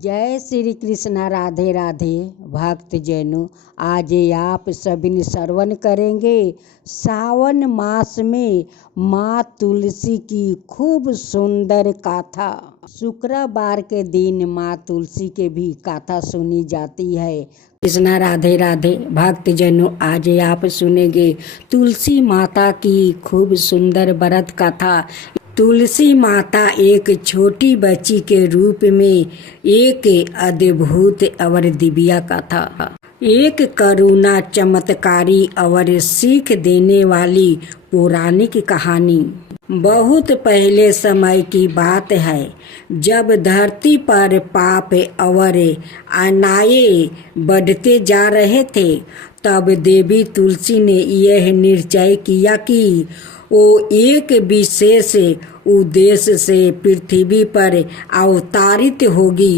जय श्री कृष्णा। राधे राधे भक्त जैनो, आज आप सभी श्रवण करेंगे सावन मास में माँ तुलसी की खूब सुंदर गाथा। शुक्रवार के दिन माँ तुलसी के भी गाथा सुनी जाती है। कृष्णा राधे राधे भक्त जैनो, आज आप सुनेंगे तुलसी माता की खूब सुंदर व्रत कथा। तुलसी माता एक छोटी बच्ची के रूप में एक अद्भुत और दिव्या कथा, एक करुणा चमत्कारी और सीख देने वाली पौराणिक कहानी। बहुत पहले समय की बात है, जब धरती पर पाप और अन्याय बढ़ते जा रहे थे, तब देवी तुलसी ने यह निश्चय किया कि वो एक विशेष उद्देश्य से पृथ्वी पर अवतरित होगी।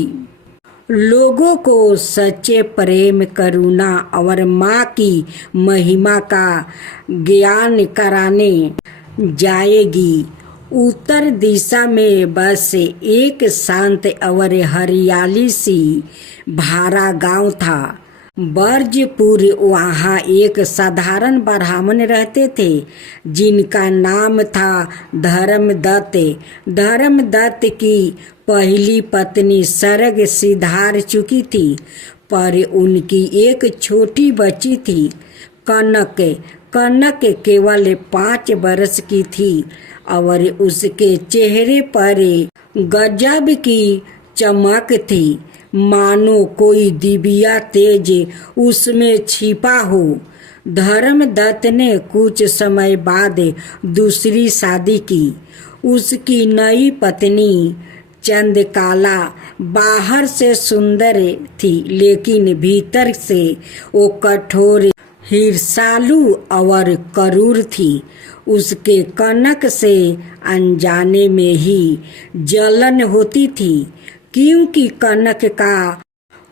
लोगों को सच्चे प्रेम, करुणा और माँ की महिमा का ज्ञान कराने जाएगी। उत्तर दिशा में बस एक शांत और हरियाली सी भारा गांव था। बर्जपुर। वहाँ एक साधारण ब्राह्मण रहते थे, जिनका नाम था धर्मदत्त। धर्मदत्त की पहली पत्नी स्वर्ग सिधार चुकी थी, पर उनकी एक छोटी बच्ची थी, कनक। कनक केवल 5 वर्ष की थी और उसके चेहरे पर गजब की चमक थी, मानो कोई दिव्या तेज उसमें छिपा हो। धर्मदत्त ने कुछ समय बाद दूसरी शादी की। उसकी नई पत्नी चंद्रकला बाहर से सुंदर थी, लेकिन भीतर से वो कठोर, ईर्ष्यालु और क्रूर थी। उसके कनक से अनजाने में ही जलन होती थी, क्योंकि कनक का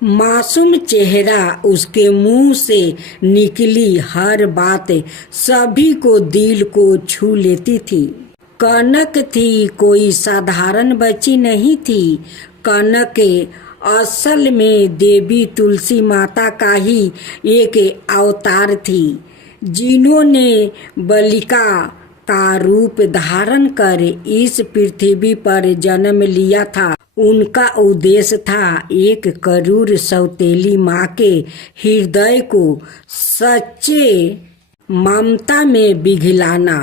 मासूम चेहरा, उसके मुंह से निकली हर बात सभी को दिल को छू लेती थी। कनक थी कोई साधारण बच्ची नहीं थी। कनक असल में देवी तुलसी माता का ही एक अवतार थी, जिन्होंने बालिका का रूप धारण कर इस पृथ्वी पर जन्म लिया था। उनका उद्देश्य था एक क्रूर सौतेली माँ के हृदय को सच्चे ममता में पिघलाना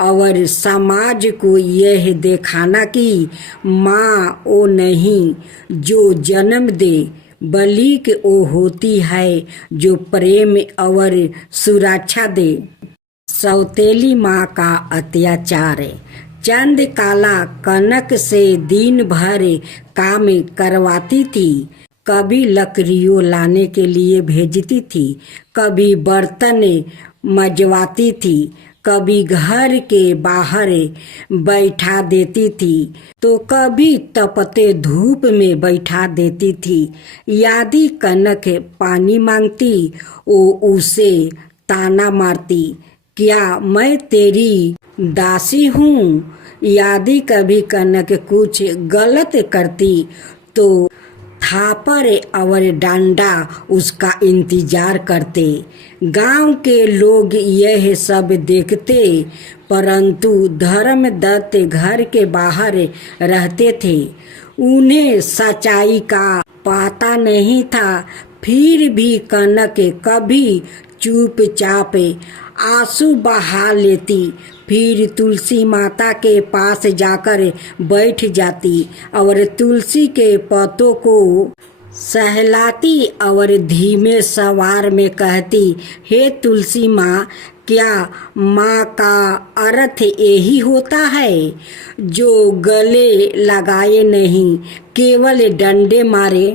और समाज को यह दिखाना कि माँ वो नहीं जो जन्म दे, बल्कि वो होती है जो प्रेम और सुरक्षा दे। सौतेली माँ का अत्याचार। चंद्रकला कनक से दिन भर काम करवाती थी। कभी लकड़ियों लाने के लिए भेजती थी, कभी बर्तन मजवाती थी, कभी घर के बाहर बैठा देती थी, तो कभी तपते धूप में बैठा देती थी। यदि कनक पानी मांगती, वो उसे ताना मारती, क्या मैं तेरी दासी हूँ। यदि कभी कनक कुछ गलत करती, तो थापर और डंडा उसका इंतजार करते। गांव के लोग यह सब देखते, परंतु धर्मदत्त घर के बाहर रहते थे। उन्हें सच्चाई का पता नहीं था। फिर भी कनक कभी चुपचाप आंसू बहा लेती, फिर तुलसी माता के पास जाकर बैठ जाती और तुलसी के पत्तों को सहलाती और धीमे सवार में कहती, हे तुलसी माँ, क्या माँ का अर्थ यही होता है जो गले लगाए नहीं, केवल डंडे मारे।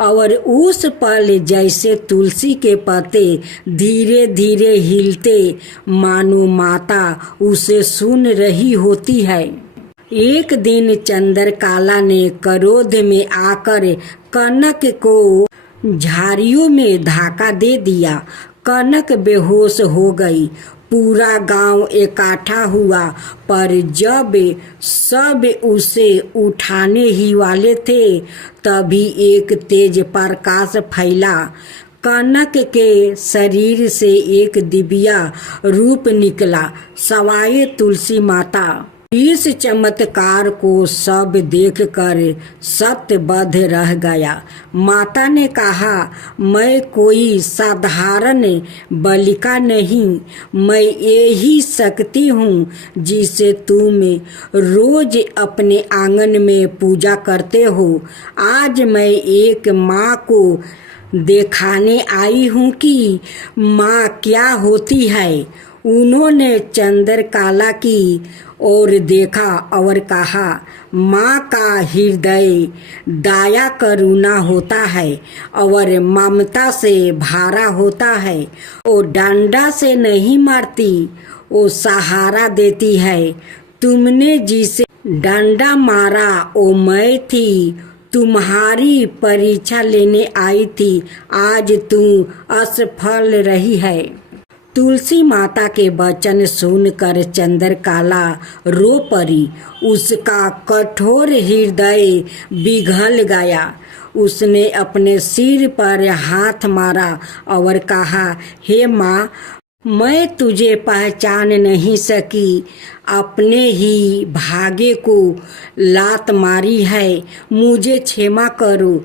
और उस पल जैसे तुलसी के पत्ते धीरे धीरे हिलते, मानो माता उसे सुन रही होती है। एक दिन चंद्रकला ने क्रोध में आकर कनक को झाड़ियों में धक्का दे दिया। कनक बेहोश हो गई। पूरा गांव इकट्ठा हुआ, पर जब सब उसे उठाने ही वाले थे तभी एक तेज प्रकाश फैला। कनक के शरीर से एक दिव्या रूप निकला, सवाए तुलसी माता। इस चमत्कार को सब देखकर सत्यबद्ध रह गया। माता ने कहा, मैं कोई साधारण बालिका नहीं, मैं यही शक्ति हूँ जिसे तुम रोज अपने आंगन में पूजा करते हो। आज मैं एक माँ को दिखाने आई हूँ कि माँ क्या होती है। उन्होंने चंद्रकला की और देखा और कहा, माँ का हृदय दया करुणा होता है और ममता से भरा होता है। वो डंडा से नहीं मारती, वो सहारा देती है। तुमने जिसे डंडा मारा वो मैं थी, तुम्हारी परीक्षा लेने आई थी। आज तुम असफल रही है। तुलसी माता के वचन सुनकर चंद्रकला रो पड़ी। उसका कठोर हृदय पिघल गया। उसने अपने सिर पर हाथ मारा और कहा, हे माँ, मैं तुझे पहचान नहीं सकी, अपने ही भाग्य को लात मारी है। मुझे क्षमा करो,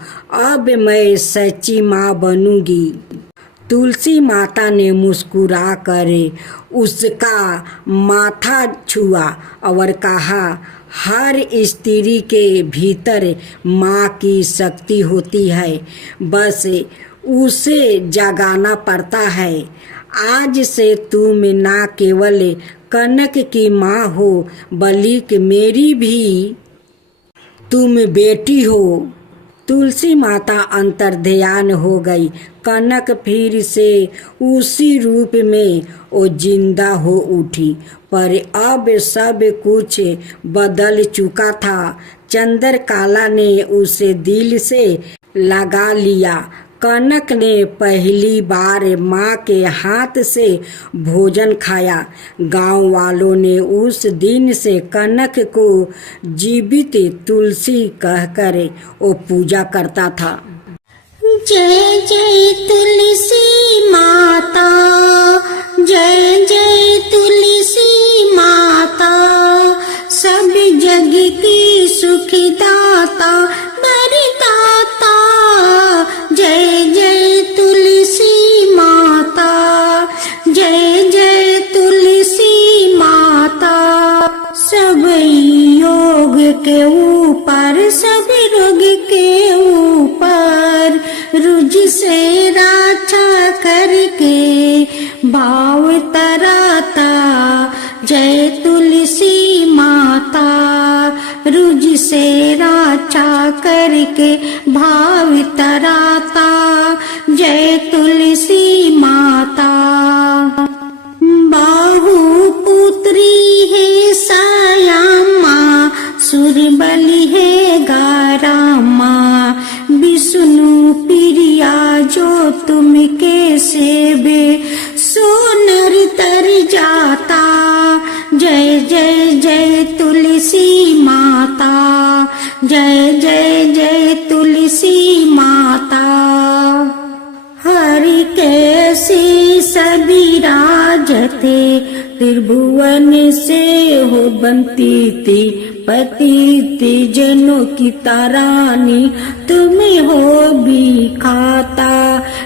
अब मैं सच्ची माँ बनूंगी। तुलसी माता ने मुस्कुरा कर उसका माथा छुआ और कहा, हर स्त्री के भीतर माँ की शक्ति होती है, बस उसे जगाना पड़ता है। आज से तुम न केवल कनक की माँ हो, बल्कि मेरी भी तुम बेटी हो। तुलसी माता अंतर्ध्यान हो गई। कनक फिर से उसी रूप में वो जिंदा हो उठी, पर अब सब कुछ बदल चुका था। चंद्रकला ने उसे दिल से लगा लिया। कनक ने पहली बार माँ के हाथ से भोजन खाया। गांव वालों ने उस दिन से कनक को जीवित तुलसी कहकर वो पूजा करता था। जय जय तुलसी माता, जय जय तुलसी माता, सब जग की सुखदाता वरदाता। जय जय तुलसी माता, जय जय तुलसी माता। सब योग के ऊपर, सब रोग के ऊपर रुज से रक्षा करके भाव तराता। जय तुलसी माता, रुज से रक्षा करके भाव तराता। जय तुलसी माता। बाहु पुत्री है सायामा, सुरबली है गारामा। विष्णु प्रिया जो तुम के सेवे, सोनर तर जाता। जय जय जय तुलसी माता, जय जय जय तुलसी माता। हरि कैसी सभी राजते, त्रिभुवन से हो बनती थी। पतित जनों की तारानी, तुम्हें हो भी खाता।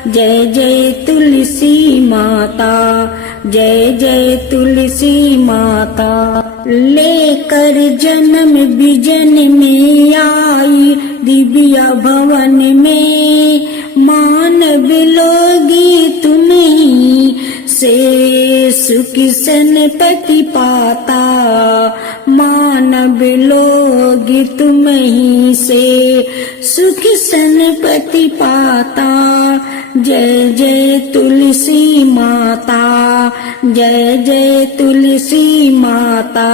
जय जय तुलसी माता, जय जय तुलसी माता। लेकर जन्म बिजन में आई, दिव्या भवन में मानव लोगी तुम्हीं से सुख सनपति पाता। मानव लोग तुम्हीं से सुख सनपति पाता। जय जय तुलसी माता, जय जय तुलसी माता।